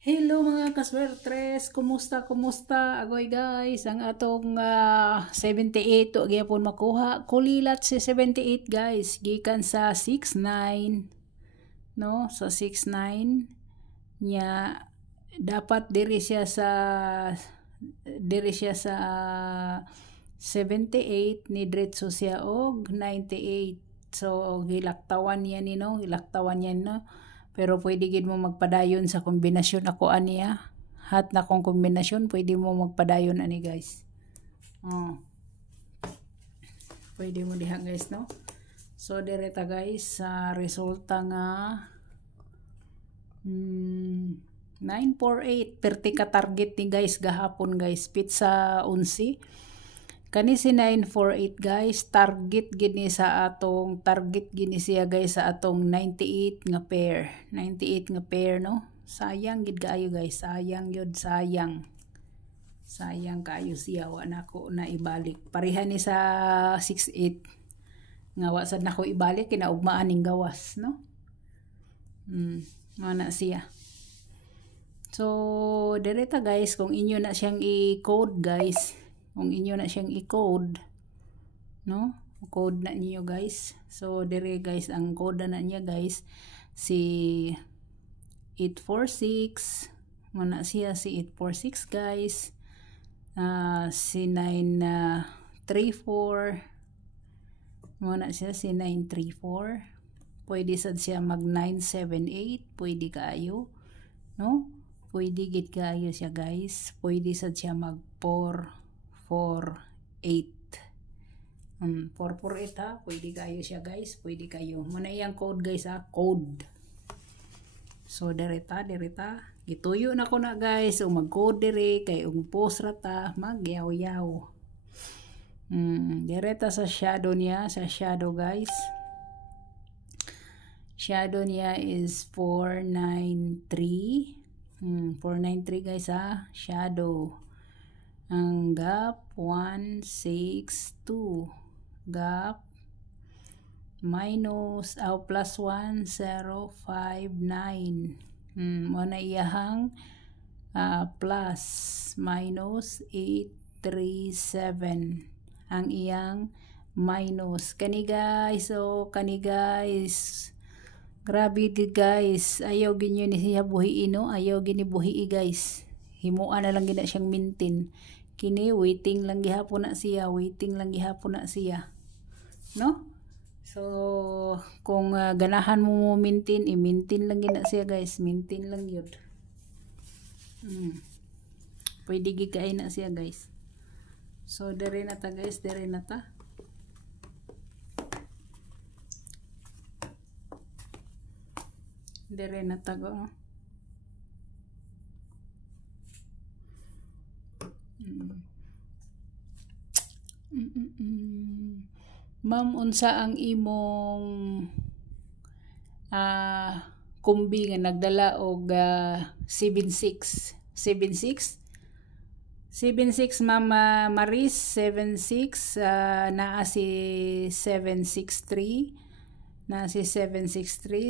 Hello mga kaswertres, kumusta? Agoy guys, ang atong 78 o gyapon makuha. Kulilat si 78 guys, gikan sa 69, no? Sa 69 nya dapat diri siya sa 78 ni diretso siya og 98. So gilaktawan niya ni no, pero pwede gid mo magpadayon sa kombinasyon ako aniya. Hat na kong kombinasyon, pwede mo magpadayon ani guys. Pwede mo diha guys no. So direta guys sa resulta nga 948 perti ka target ni guys gahapon guys pizza 11. Kani si 948 guys, target gini siya guys sa atong 98 nga pair. 98 nga pair no. Sayang gid kaayo guys, sayang kaayo siya wa nako na ibalik. Pareha ni sa 68. Nga wa sad nako ibalik kinaugmaan ning gawas no. Mana siya. So, direta guys kung inyo na siyang i-code guys. Kung inyo na siyang i-code, no? Code na niyo guys. So, dire guys, ang code na niya guys, si 846, muna siya si 846 guys, si 934, muna siya si 934, pwede sad siya mag 978, pwede kaayo, no? Pwede gid kaayo siya guys, pwede sad siya mag 448 ha, pwede kayo siya guys, pwede kayo muna yung code guys ha, code. So direta gituyo na ko na guys, o mag code dire kay ug post rata magyaw-yaw. Direta sa shadow niya, guys, shadow niya is 493 493 guys ha, shadow. Ang gap 162, gap minus plus 1059. Muna iyahang plus minus 837 ang iyang minus kani guys. So kani guys, grabe di guys, ayaw ginyo ni siya buhiin no, ayaw gini buhii guys, himuan na lang gina siyang mintin. Kini waiting lang gihapon na siya, no? So kung ganahan mo mintin, i-mintin lang gina siya guys, mintin lang yun. Pwede gikain na siya guys. So dire na ta guys, dire na ta go. Ma'am, unsa ang imong kumbi nga nagdala og 76 Ma'am Maris 76, naa si 763,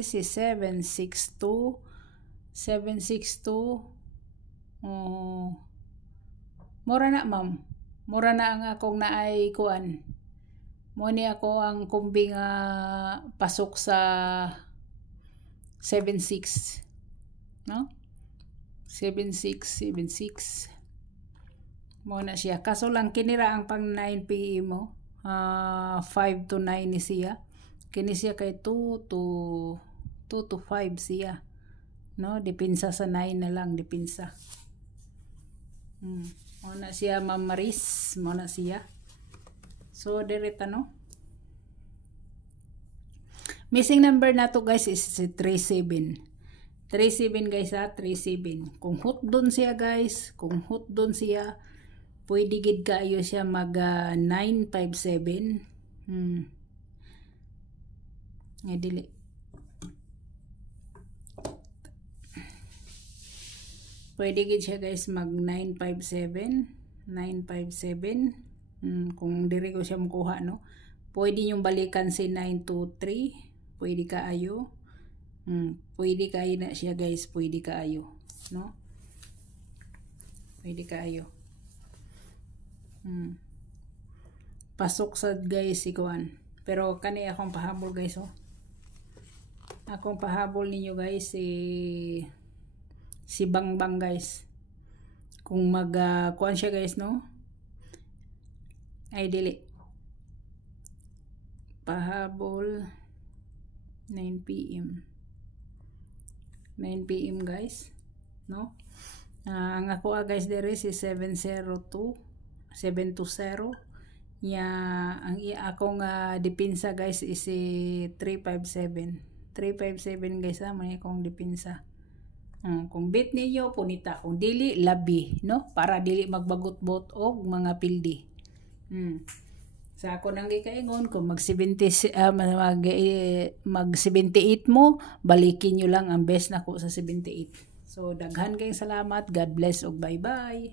si 762 mura na ma'am, mura na ang akong naay kuan. Mo ni ako ang kumbi nga pasok sa 76, no? 76 mo na siya, kaso lang kinira ang pang 9 PM mo, 5 to 9 ni siya, kini siya kay 2 to 5 siya, no? Dipinsa sa 9 na lang, dipinsa. Mo na siya Ma'am Maris, mo na siya. So direta no. Missing number na to guys is 37 guys ha, 37. Kung hot doon siya guys, pwede gid kaayo siya mag 957. Dili. Pwede gid siya guys mag 957. Kung diri ko siya makuha no, pwede yung balikan si 923, pwede kaayo. Pwede kayo na siya guys, pwede kaayo, no? Pwede kayo. Pasok sad guys si kuan. Pero kani akong pahabol guys oh. Akong pahabol ninyo guys si Bangbang guys. Kung mag kuan siya guys no. Ay dili. Pahabol 9 PM. 9 PM guys, no? Ang ako guys dere si 702 720. Ang akong depensa guys is si 357. 357 guys may akong depensa. Kung bit niyo punita, kung dili labi, no? Para dili magbagot-bot og mga pildi. Sa ako nang gikaingon kung mag 78 mo, balikin nyo lang ang best na ko sa 78. So daghan kayong salamat. God bless og bye-bye.